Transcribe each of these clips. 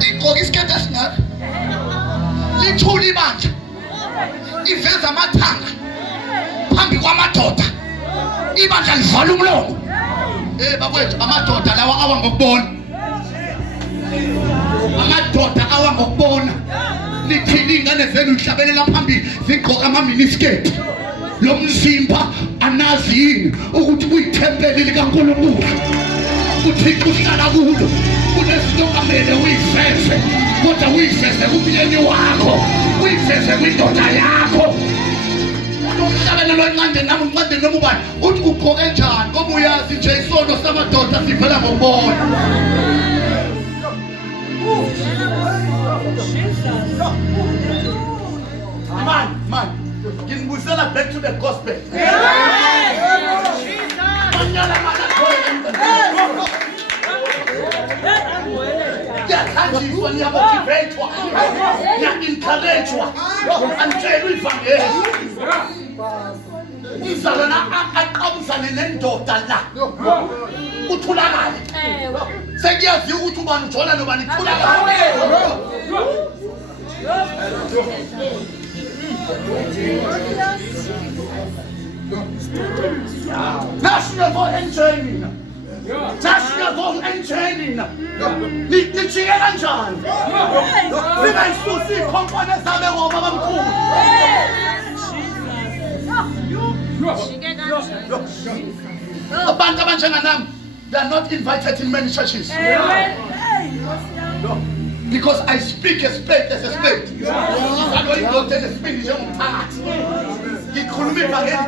igqoka isiketi esingaka lithula ibandla iveza amathanga phambi kwamadoda ibandla livala umlomo. Bakwethu amadoda lawa awa ngokubona, amadoda awa ngokubona. Nithini ingane zenu nihlabelela phambili zigqoka ama-miniskirt, lo mzimba anazi yini ukuthi kuyithempeli likaNkulunkulu, uThixo uhlala kulo. Kunezinto okumele uyiveze, kodwa uyiveze kumyeni wakho, uyiveze kwindoda yakho. Uhlabelelo encandeni nami uncandeni noma ubani uthi ugqoke njani, ngoba uyazi nje isono samadoda sivela ngokubona. Man, nginibuyisela back to the gospel. Ngiyakhanjiswa, ngiyamotivethwa, ngiya-encouragwa, angitshelwa ivangeli. Umzalwana aqabuzane nendoda la uthulakale. Sekuyaziwa ukuthi ubani ujola nobani uthulakale. National for enjoying. National for enjoying. Nijike kanjani? Ningayisusi ikhonkwane zabe ngoba bamkhulu. Abantu abanjenganami, they are not invited in many churches. Because I speak a spade as a spade. I don't know the spade is on part.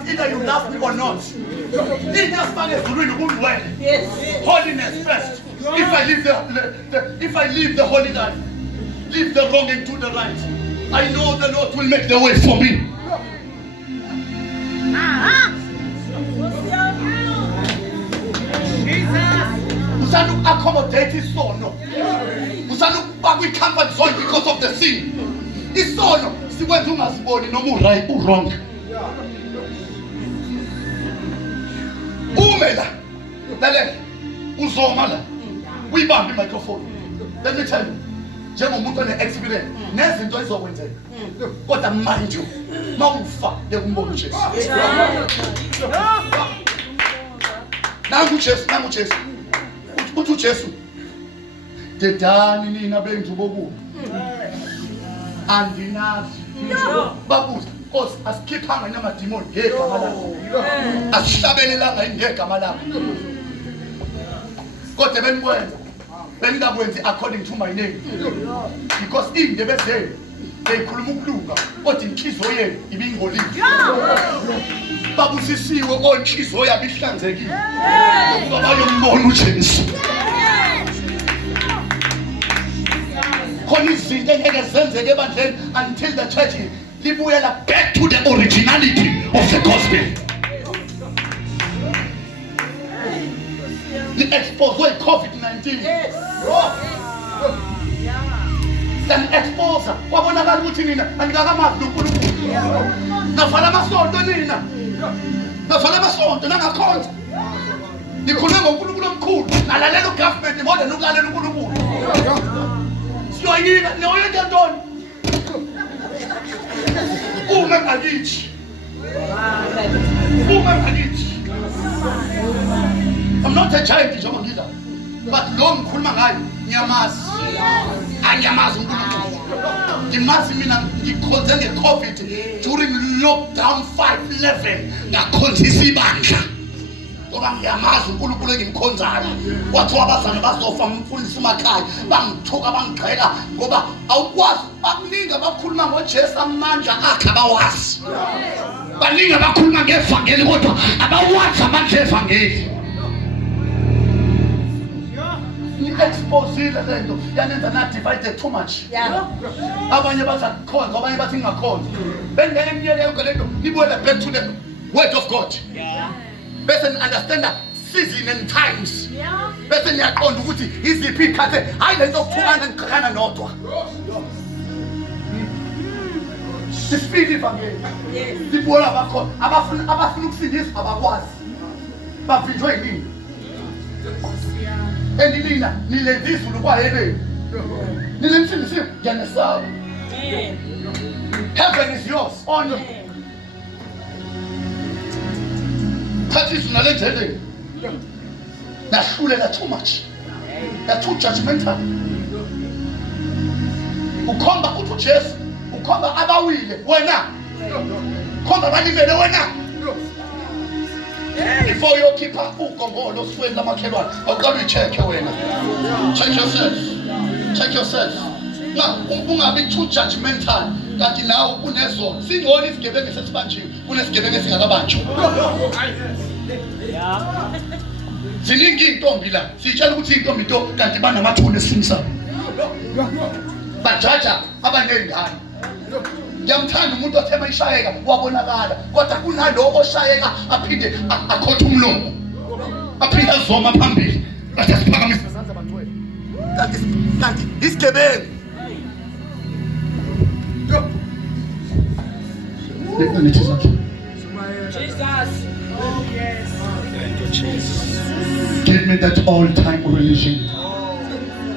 Either you love me or not. It just is really good way. Holiness first. If I live the holy life, leave the wrong and do the right, I know the Lord will make the way for me. Usanu accommodate his son. Usanu back with comfort zone because of the sin. His son, see what you must body no more right or wrong. Umela, Lale, Uzomala, we bump the microphone. Let me tell you, Jemomuto experience, Nelson Joyce or Wednesday. What a mind you, Maufa, the Munches. Namuches, Utu Chesu, the Dani in a brain to Bobu, and the Nas, Babus. Os askip hanga nyama timon ye kamala ashabelela ngaye kamala kodwa beningakwenzi according to my name, because in the best day beyikhuluma ukulunga kodwa inhliziyo yenu ibingcolile. Babusisiwe onhliziyo yabo ihlanzekile ukuba bayombona uJesu. Khona izinto engeke zenzeke ebandleni until the church libuyela back to the originality of the gospel. The expose with COVID-19. Yes. Then expose. Wabonakala ukuthi nina angikakamazi uNkulunkulu. Navala amasonto nina. Navala amasonto nangakhonza. Nikhuluma ngoNkulunkulu omkhulu. Nalalela ugovernment more than ukulalela uNkulunkulu. Siyoyika noyenza ntoni? Uma ngakithi. I'm not a child njengoba ngidla. But lo ngikhuluma ngayo ngiyamazi. Angiyamazi uNkulunkulu. Ngimazi mina ngikhonze ngeCovid during lockdown 5/11 ngakhonzisa ibandla. Ngoba ngiyamazi uNkulunkulu engimkhonzayo. Wathiwa abazane bazofa umfundisi emakhaya bangithuka bangigxeka ngoba awukwazi bakuningi abakhuluma ngoJesu amandla akhe abawazi. Baningi abakhuluma ngevangeli kodwa abawazi amandla evangeli. Exposile lento yanenza na divided too much. Abanye bazakhonza abanye bathi ngingakhonza. Bengeke ngiyele yonke lento nibuye back to the word of God. Bese understand that season and times. Bese niyaqonda ukuthi iziphi ikhathe hayi lento okuthukana ngiqhakana nodwa. Sifike ivangeli. Sibuye abakhona abafuna ukusindisa abakwazi. Bavinjwe yini? Endinina nilenzisa ukwaheleni Heaven is yours. On. That is not a That's too much. That's too judgmental. Ukomba utu Jesu. Ukomba abawile. Wena. Ukomba balimele wena. Before you keep up, ukombo swenda makhelwane. Awuqala check wena. Check yourself. Check yourself. Na ungabi too judgmental. Kanti nawe unezono. Singoni isigebengu sesibanjiwe. Kunesigebengu esingakabanjwa. Ziningi intombi la. Sitshela ukuthi intombi into kanti banamathuna esimisa. Bajaja abanengane. Ngiyamthanda umuntu othema ishayeka wabonakala. Kodwa kunalo oshayeka aphinde akhotha umlomo. Aphinde azoma phambili. Bathi asiphakamisa izandla bantwini. Kanti isigebengu. Jesus. Oh yes. Thank you, Jesus. Give me that all-time religion.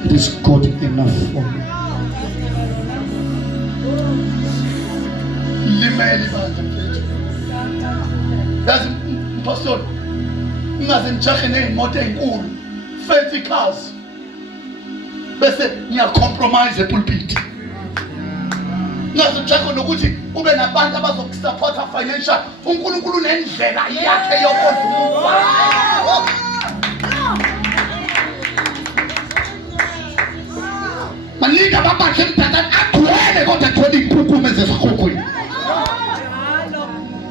It is good enough for me. Limeli bandla. That's pastor. Ngaze ngijahe neimoto ezinkulu. Fancy cars. Bese ngiya compromise epulpit. Ngazojaha nokuthi ube nabantu abazokusupporta financial. uNkulunkulu unendlela yakhe yokuzuma. Malinga baba kemthatha agcwele kodwa athola inkukuma ezesihogweni.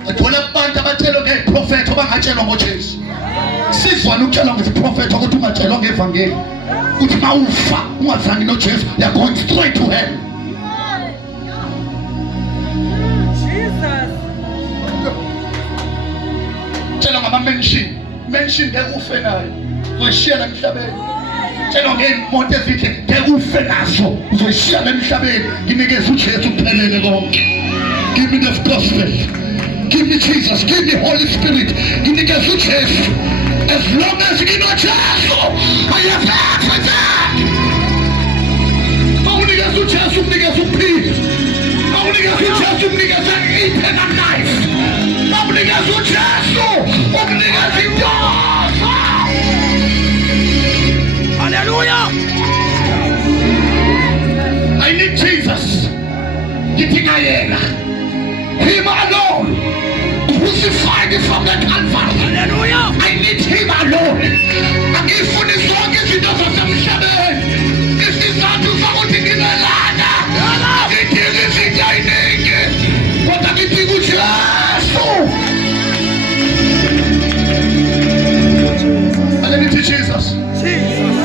Athola abantu abatshelwa ngeprofeti abangatshelwa ngoJesu. Sizwana ukutshelwa ngeprofeti ukuthi ungatshelwa ngevangeli. Uthi mawufa ungazangi noJesu, you are going straight to hell. Tshela ngama-mention ngeke ufe nayo, uzoyishiya la emhlabeni. Tshela ngey'moto ezithi ngeke ufe nazo, uzoyishiya la emhlabeni. Nginikeze uJesu kuphelele konke. Give me the gospel, give me Jesus, give me Holy Spirit. Nginikeze uJesu. As long as nginoJesu, I have everything. Mawunikeze uJesu, unikeze ukuphila. Mawunikeze uJesu, unikeze eternal life. Mawunikeze uJesu, unikeze indoda. Hallelujah. I need Jesus. Ngidinga yena. Him alone. Crucified from the Calvary. Hallelujah. I need him alone. Angifuni zonke izinto zasemhlabeni. Isizathu sokuthi nginelana. Ngidinga izinto eziningi. Kodwa ngidinga uJesu. Let me teach Jesus.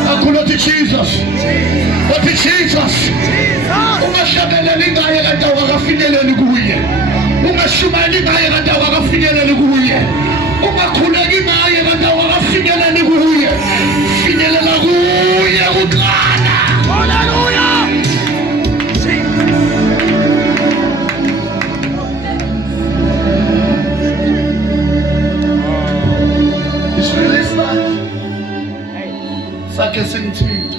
Akulothi Jesus. Othi Jesus. Ungashabelela ngaye kanti awakafinyeleli kuye. Ungashumayeli ngaye kanti awakafinyeleli kuye. Ungakhuleki ngaye kanti awakafinyeleli kuye. Finyelela kuye kuqala. Hallelujah. It's really sad. Sake sengithinta.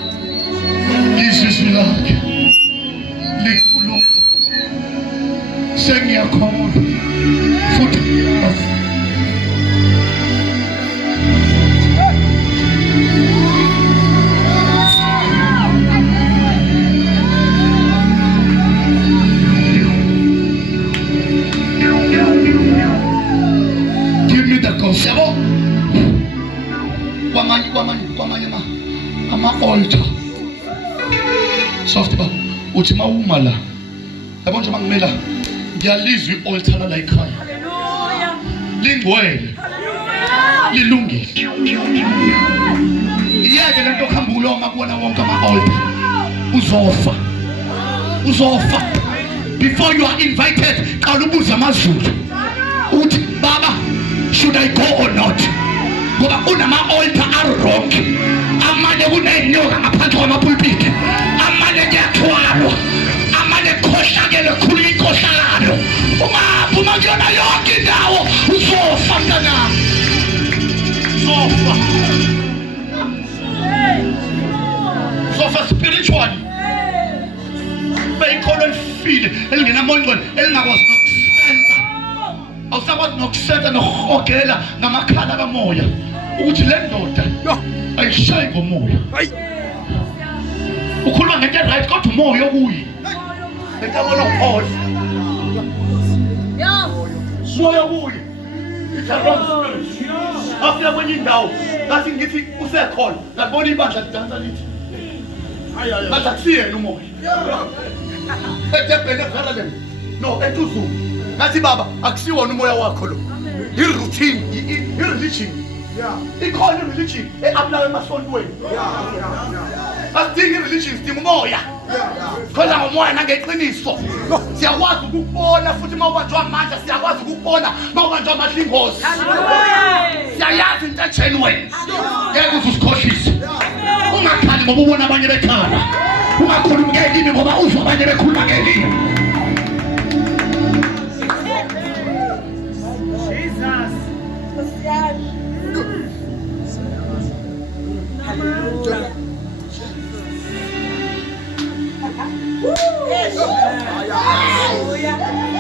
Izwi lakhe likhuluma. Sengiyakholwa futhi give me the gospel. Kwamanye ama-altar soft ba uthi mawuma la yabo nje mangimela ngiyalizwa i-altar la ekhaya. Hallelujah. Lingcwele. Hallelujah. Lilungile. Iyeke lento khamba ulonga kubona wonke ama-altar. Uzofa. Before you are invited, qala ubuza amazulu. Uthi baba, should I go or not? Ngoba unama-altar are-wrong. Amanye kuney'nyoka ngaphansi kwamapulpiti. Amanye kuyathwalwa. Amanye kukhohlakele khulu ikhohlakalo. Ungaphuma kuyona yonke indawo uzofa mntanami. Uzofa spiritually. Beyikholo elifile elingenamoya ingcwele elingakwazi nokusenza. Awusakwazi nokusenza nokuhogela ngamakhala kamoya ukuthi le ndoda ayishayi ngomoya. Ukhuluma ngento right kodwa umoya okuyi. Lento abona ukhohle. Moya okuyi. It's a wrong spirit. Afika kwenye indawo ngathi ngithi usekhona ngabona ibandla lidansa lithi ngathi akusiyena umoya etebhele eVeralen no eTuZulu ngathi baba akusiwona umoya wakho lo i-routine i-religion ikhona i-religion e-aplayo emasontweni asidingi i-religion sidinga umoya khola ngomoya nangeqiniso siyakwazi ukukubona futhi uma ubanjwa amandla siyakwazi ukukubona uma ubanjwa amandla ingozi siyayazi into egenuine ngeke usikhohlise ungakhali ngoba ubona abanye bekhala ungakhulumi ngelimi ngoba uzwa abanye bekhuluma ngelimi.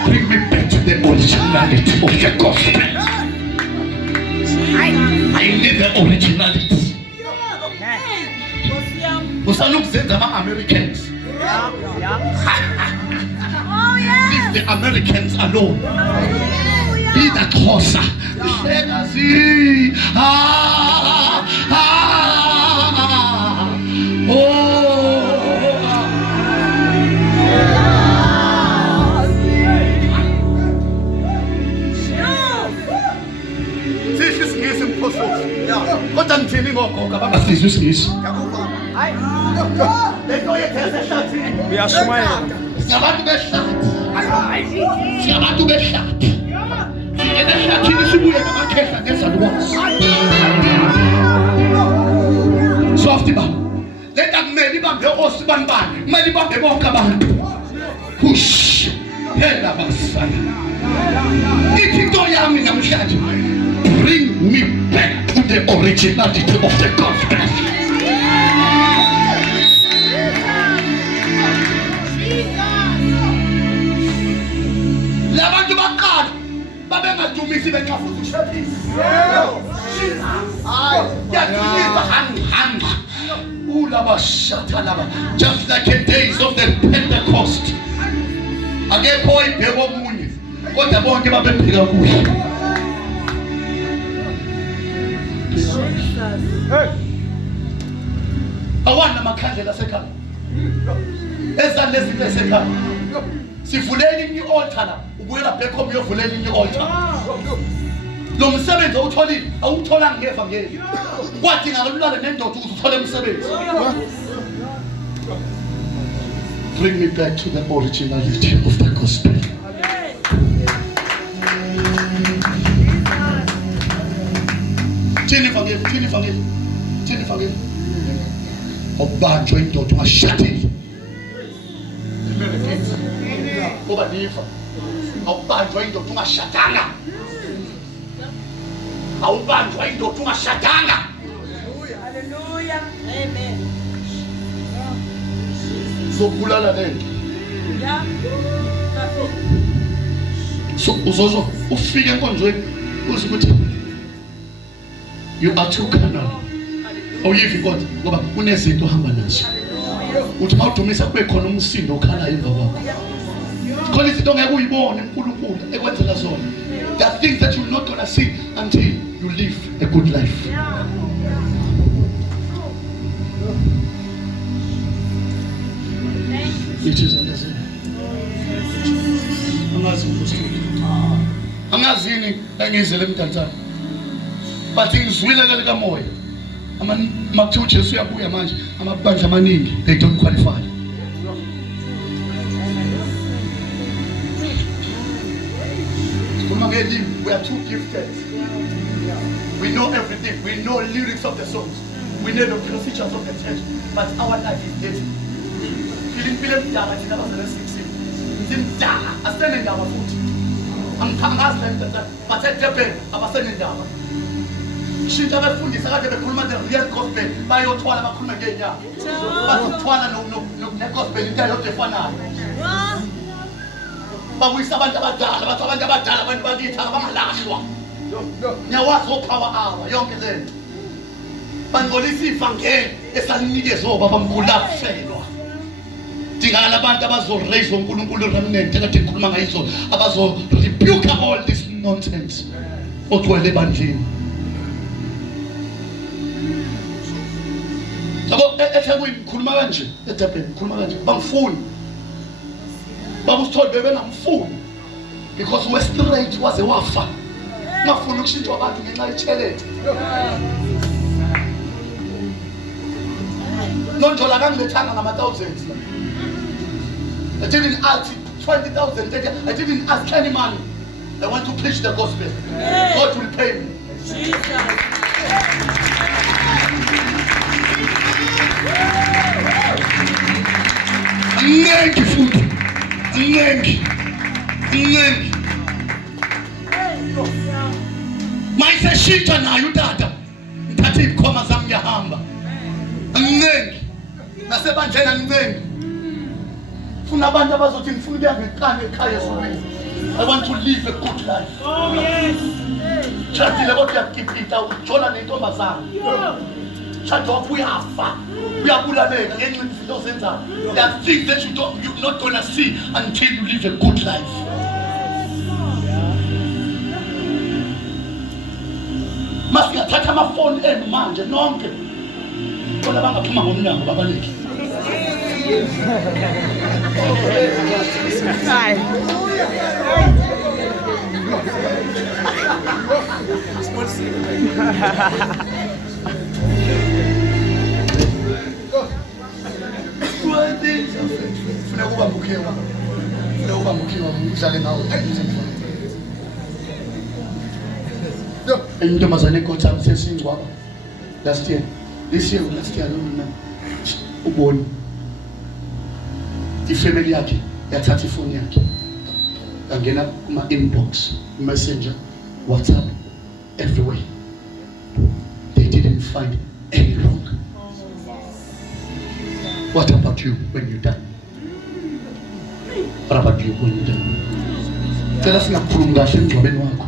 Bring me back to the originality of the gospel. I need the originality. Usanukzenza ama-Americans. Leave the Americans alone. Be that Xhosa. Kodwa ngithini ngogogo abangasizwe isingisi? Lento yethesa ehlathini. Uyashumayela. Siyabantu behlathi. Siyabantu behlathi. Singena ehlathini sibuye ngamakhehla ngezalukwazi. Soft baba. Lenta kumele ibambe osibanibani. Kumele ibambe bonke abantu. Hush. Phela basana. Ithi into yami namhlanje. Bring me back to the originality of the gospel. Labantu baqala babengadumisi bengafuthi ushepisi. Yathulisa hanga. Ulaba shatha laba. Just like in days of the Pentecost. Akekho ibheka omunye. Kodwa bonke babebheka kuye. Awana makhandlela sekhaya. Ezalezinto esekhaya. Sivuleni inye altar la. Ubuyela back home uyovuleni inye altar. Lo msebenzi awutholile, awuthola ngevangeli. Kwathi ngakulala nendoda ukuze uthole umsebenzi. Bring me back to the originality of the gospel. Thini evangeli. Obanjwe indoda ungashathile. Ngoba nifa. Awubanjwa indoda ungashatanga. Awubanjwa indoda ungashatanga. Hallelujah. Amen. Zobulala lento. Yeah. So uzozo ufike enkonzweni uze ukuthi you are too carnal. Awuyivi inkonzo ngoba kunezinto ohamba nazo. Uthi mawudumisa kube khona umsindo okhala emva kwakho. Khona izinto ngeke uyibone uNkulunkulu ekwenzela zona. There are things that you're not gonna see until you live a good life. It is amazing. Angazini engizele emdantsana. But ngizwile lika moya. Makuthiwa uJesu uyabuya manje amabandla amaningi they don't qualify. We are too gifted. We know everything. We know lyrics of the songs. We know the procedures of the church. But our life is dirty. Philip Dara thina bazele 16. Simdala asene ndaba futhi. Angiphangazi le nto but eTurban abasene ndaba. Shintsha abafundisi kade bekhuluma the real gospel bayothwala bakhuluma ngenyanga. Bathwala negospel into yodwa efanayo. Bawisa abantu abadala, bathi abantu abadala abantu bakithi abangalahlwa. Nyawazi ophawa hour yonke lento. Bangcolisa ivangeli esalinikeza obaba mkhulu lakufelwa. Dingala abantu abazo-raise uNkulunkulu remnant ekade ngikhuluma ngayizo abazo-rebuke all this nonsense ogcwele ebandleni. Yabo eThekwini ngikhuluma kanje, eDurban ngikhuluma kanje, bangifuni. Babusithondo bengamfuni because we-straight waze wafa. Ngafuna ukushintsha abantu ngenxa yetshelete. Nonjola kangilethanga ngama-thousands. I didn't ask 20,000. I didn't ask any money. I want to preach the gospel. God will pay me. Nengi futhi. Nengi. Mayiseshintsha nayo utata. Ngithathe izikhoma zami ngiyahamba. Nengi. Nasebandleni nengi. Funa abantu abazothi ngifuna ukuya ngeqane ekhaya esokweni. I want to live a good life. Oh yes. Tshadile kodwa uyakipita ujola nentombazana. Shada wakho uyafa. Uyabulaleka ngenxa yezinto ozenzayo. There are things that you're not gonna see until you live a good life. Masingathatha amafoni enu manje nonke. Bona bangaphuma ngomnyango babaleke. Intombazane eGotham sesingcwaba last year, this year no uboni ifamily yakhe yathatha ifoni yakhe yangena kuma inbox, messenger, WhatsApp, everywhere. They didn't find any wrong. What about you when you die? What about you when you die? Tell us ngakhuluma kahle emngcwabeni wakho.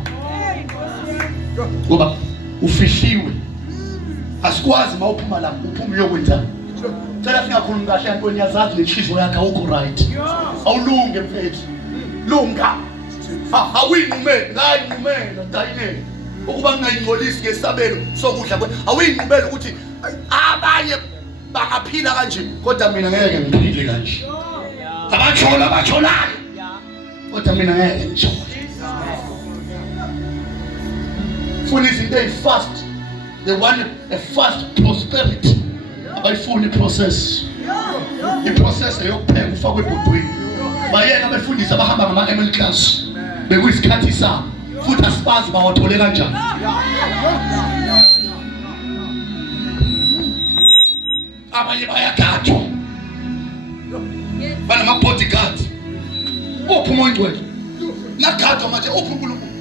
Ngoba ufihliwe. Asikwazi mawuphuma la uphuma uyokwenzani. Tell us ngakhuluma kahle yantoni yazazi lenhliziyo yakhe awukho right. Awulunge mfethu. Lunga. Awuyinqumeli, ngayinqumela dayinene. Ukuba ngingayingcolisi ngesabelo sokudla kwe. Awuyinqumeli ukuthi abanye bangaphila kanje kodwa mina ngeke ngiphile kanje. Abatsholayo. Kodwa mina ngeke ngitshole. Funa izinto ezifast. They want a fast prosperity. Abayifuni process. I-process eyokupheka ufakwe ebhodweni. Bayeka befundisa abahamba ngama-middle class. Bekuyisikhathi sabo. Futhi asibazi bawathole kanjani. Abanye bayagadwa. Banama-bodyguard. Uphi uMongcwele? Nagadwa manje uphi uNkulunkulu?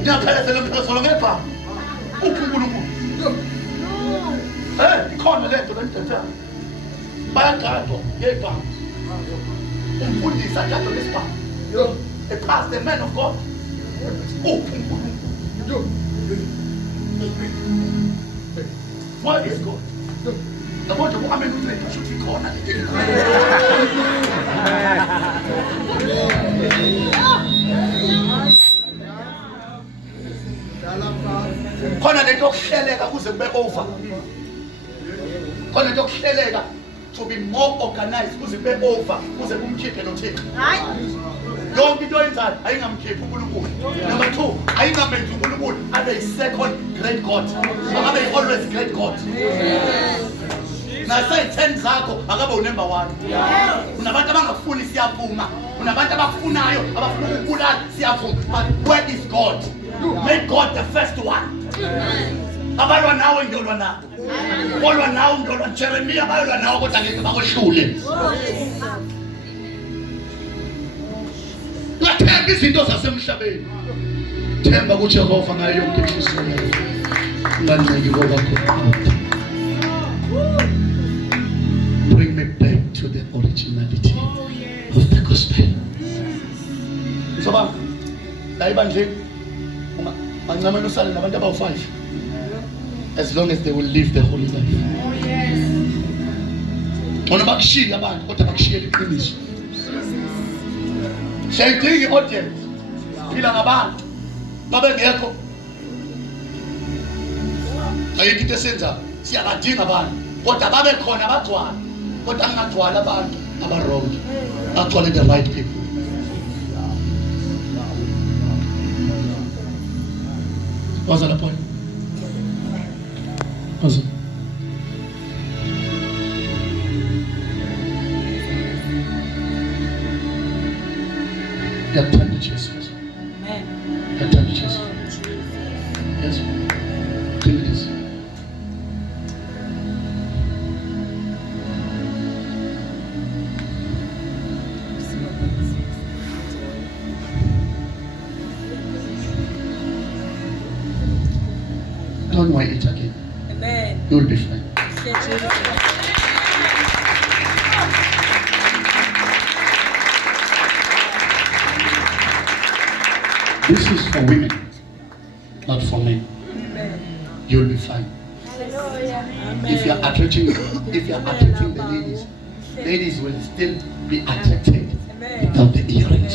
Ngiyaphelezela umphefumulo ngebhamu. Uphi uNkulunkulu? Ikhona lento benithethayo. Bayagadwa ngebhamu. Umfundisi agadwa ngesibhamu. A pastor, a man of God. What is God? The word of Amen should be called. Khona lento okuhleleka kuze kube over. Khona lento okuhleleka to be more organized kuze kube over kuze kumkhiphe noThixo. Hayi. Yonke into oyenzayo ayingamkhiphi uNkulunkulu. Number 2, ayingamenzi uNkulunkulu abe second great God. Akabe always great God. Nasayi-10 zakho akabe unumber 1. Unabantu abangafuni siyavuma. Unabantu abakufunayo abafuna ukubulala siyavuma. But where is God? Make God the first one. Abalwa nawe ngiyolwa nabo. Olwa nawe ngiyolwa Jeremiah bayolwa nawe kodwa ngeke bakohlule. Ngathemba izinto zasemhlabeni. Themba kuJehova ngayo yonke inhliziyo yakho. Unganciki ngoba khona. Bring me Ngoba la ibandleni bangamela usale nabantu abawu5 as long as they will live the holy life. Bona bakushiya abantu kodwa bakushiyela iqiniso. Shayidingi audience. Phila ngabantu. Babe ngekho. Ayikho into esenza siyabadinga abantu kodwa babe khona bagcwala. Kodwa angagcwala abantu aba-wrong. Agcwale the right people. What's the point? What's it? You have time to chase it. You have time to chase it. Yes. 2 minutes. Don't worry it again. Amen. You'll be fine. This is for women, not for men. Amen. You'll be fine. If you're attracting the ladies will still be attracted without the earrings.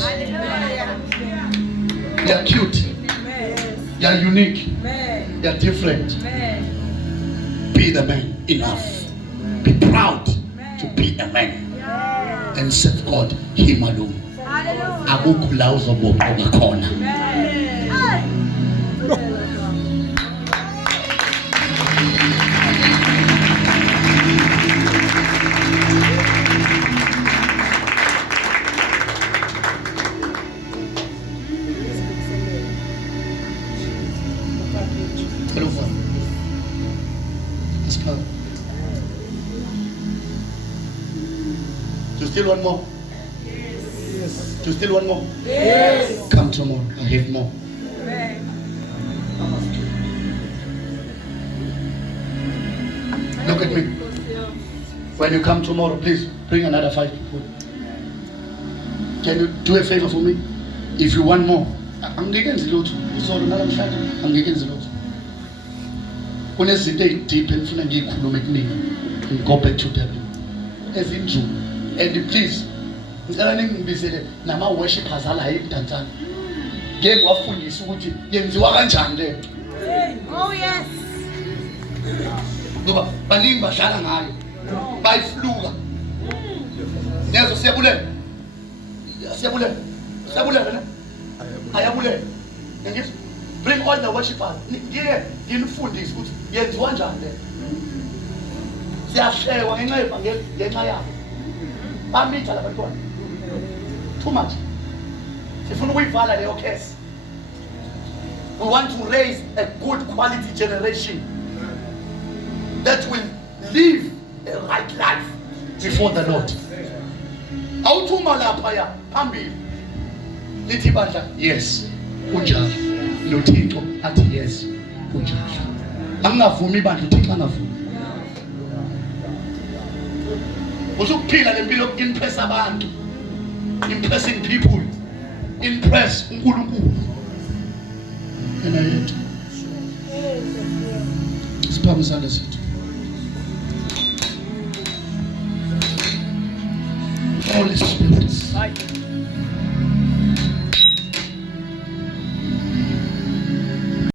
They are cute. They are unique. They are different. Be the man enough. Be proud to be a man and serve God Him alone. Akukho la uzobopheka khona. Do you still want more? Yes. Do you still want more? Yes. Come tomorrow. I have more. Amen. Look at me. When you come tomorrow, please bring another 5 people. Can you do a favor for me? If you want more, angikenzi lutho. Izolo nalamhlanje angikenzi lutho. Kunezinto deep engifuna ngiyikhulume kunina. Go back to them. Ezinjulu. And please, ngicela ningibizele nama worshipers ala eMthanthana. Ngeke ngiwafundisa ukuthi yenziwa kanjani le. Oh yes. Ngoba baningi badlala ngayo. Bayifluka. Ngezo siyabulela. Siyabulela. Siyabulela ne? Ayabulela. Ngithi bring all the worshipers. Ngike nginifundise ukuthi yenziwa kanjani le. Siyashaywa ngenxa yevangeli ngenxa yabo. Bamitha labantwana. Too much. Sifuna ukuyivala leyo case. We want to raise a good quality generation that will live a right life before the Lord. Awuthuma lapha ya phambili. Lithi bandla yes. Kunjalo. NoThixo athi yes. Kunjalo. Angavumi bandla uThixo angavumi. Usukuphila lempilo impress abantu. Impressing people. Impress uNkulunkulu. Yena yethu. Siphamisana sethu. Holy Spirit.